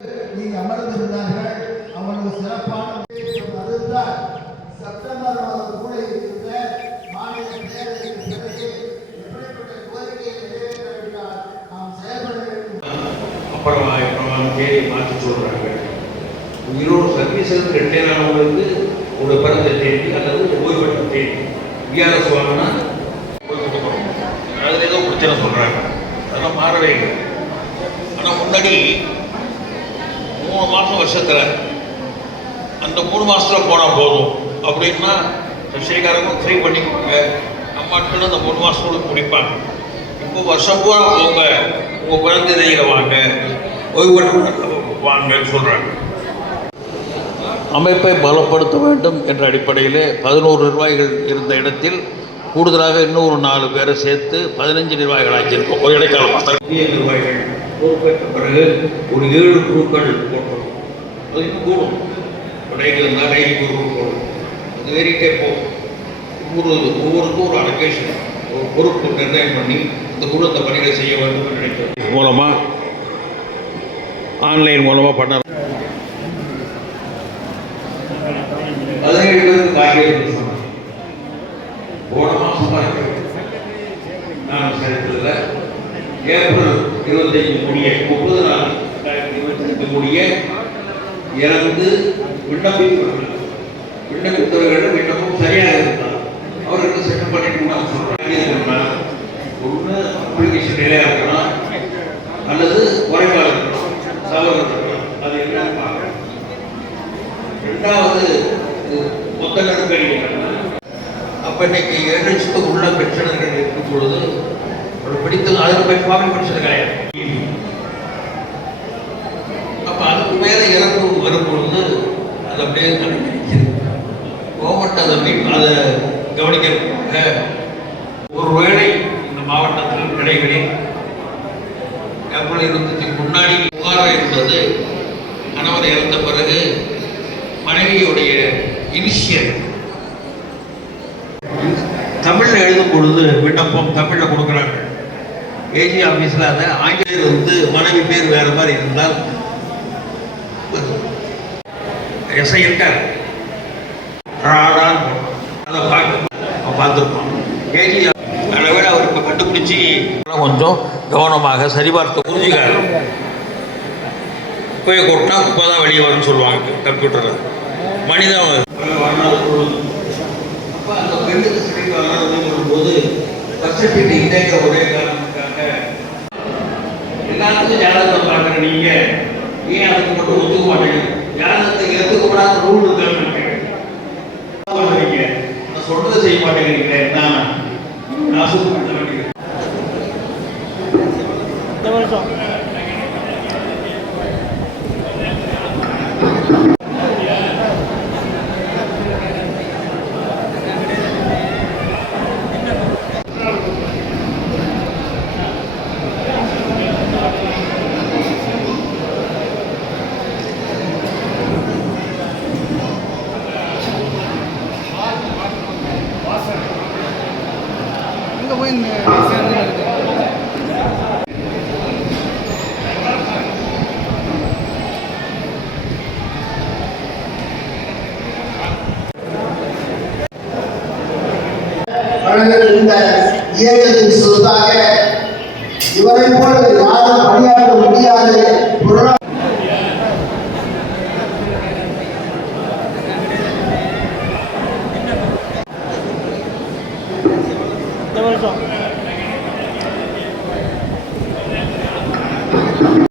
நீங்க அமர்ந்திருந்தார்கள். அவனுக்கு சிறப்பான அதுதான் செப்டம்பர் மாதம் கூட இருக்கின்ற மாநில தேர்தலுக்கு பிறகு எப்படிப்பட்ட கோரிக்கையை நிறைவேற்றாவிட்டால் நாம் செயல்பட வேண்டும். அப்புறம் பேரை மாற்றி சொல்றாங்க. ஈரோடு சர்வீஸுக்கு ரிட்டையர் ஆனவங்களுக்கு ஒரு பிறந்த தேதி அல்லது ஓய்வு பெற்ற தேதி விஆர்எஸ் வாங்கினா போய் கொடுக்கணும். அதில் ஏதோ பிரச்சனை சொல்கிறாங்க. அதெல்லாம் மாறவே இல்லை. ஆனால் முன்னாடி 3 மாதம் வருஷத்தில் அந்த 3 மாதத்தில் போனால் போதும் அப்படின்னா ஸ்ரீகாரமும் ஃப்ரீ பண்ணிக்கோங்க. நம்ம ஆட்கள் அந்த 3 மாதத்தோடு முடிப்பாங்க. இப்போ வருஷம் பூரா போங்க, உங்கள் குழந்தைகளை வாங்க, ஓய்வு வாங்கன்னு சொல்கிறாங்க. அமைப்பை பலப்படுத்த வேண்டும் என்ற அடிப்படையில் 11 நிர்வாகிகள் இருந்த இடத்தில் கூடுதலாக இன்னும் ஒரு 4 பேரை சேர்த்து 15 நிர்வாகிகள் ஆக்கியிருக்கோம். ஒரு இடைக்கால நிர்வாகிகள் பொறுப்பேற்ற பிறகு ஒரு 7 குழுக்கள் போட்டோம். அது இன்னும் கூடும். டைரி இருந்தால் டைரிக்கு ஒரு குழு போடும். அது ஏறிட்டே போகும். ஒவ்வொருக்கும் ஒரு அலோகேஷன், ஒரு பொறுப்பு நிர்ணயம் பண்ணி இந்த குழு இந்த பணிகளை செய்ய வேண்டும் என்று நினைக்கிறோம். மூலமாக ஆன்லைன் மூலமாக பண்ண 17 பேருக்கு காய்கறி சொன்னாங்க. போன மாதம் நான் சரித்திரத்தில் ஏப்ரல் 25 முடிய 30 நாள் 2022 முடிய இறந்து விண்ணப்பித்தவர்கள் விண்ணப்பம் சரியாக இருந்தால் அவருக்கு செட் பண்ணிட்டு சொல்றாங்க. ஒன்று அப்ளிகேஷன் நிலையாக இருக்கலாம் அல்லது குறைபாடு இருக்கலாம், சவால் இருக்கலாம். அது என்னன்னு பார்க்கணும். 2வது மொத்த நெருக்கடி. அப்போ இன்னைக்கு 7 லட்சத்துக்கு உள்ள பென்ஷனர்கள் இருக்கும் பொழுது பிடித்து அதில் போய் ஃபார்மல் பென்ஷன் கிடையாது. அப்போ அதுக்கு மேலே இறப்பு வரும்பொழுது அது அப்படியே நினைக்கிறது. கவர்மெண்ட் அதை கவனிக்க ஒருவேளை இந்த மாவட்டத்தில் கிளைகளில் ஏப்ரல் 25 முன்னாடி புகாராக இருந்தது. கணவர் இறந்த பிறகு மனைவியுடைய இனிஷியல் தமிழில் எழுதும் பொழுது விண்ணப்பம் தமிழில் கொடுக்குறாங்க. ஏஜி ஆஃபீஸில் அதை ஆங்கிலேயர் மனைவி பேர் வேறு மாதிரி இருந்தால் எஸ்ஐ இருக்கார் அதை பார்த்துருப்போம். ஏஜி அதை விட அவர் இப்போ கண்டுபிடிச்சி கொஞ்சம் கவனமாக சரிபார்த்து புரிஞ்சுக்காரு. குப்பையை கொட்டினா குப்பை தான் வெளியே வரும்னு சொல்லுவாங்க கம்ப்யூட்டரில். மனிதன் அப்போ அந்த பெண்ணுக்கு சிறைக்கு வரணும்னு சொல்லும்போது பர்த் சர்டிஃபிகேட் இல்லைங்கிற ஒரே காரணத்துக்காக எல்லாத்துக்கும் ஜாதகத்தை பார்க்குற நீங்கள் ஏன் அதுக்கு மட்டும் ஒத்துக்க மாட்டேங்க? ஜாதகத்தை ஏற்றுக்கூடாத ரூல் இருக்கான்னு நான் சொல்றதை செய்ய மாட்டேங்கிறீங்களே. நான் சுத்தப்படுத்த வேண்டியது இந்த வருஷம் இந்த இயக்கத்தின் சொத்தாக இவரை போல யாரும் பணியாற்ற முடியாது.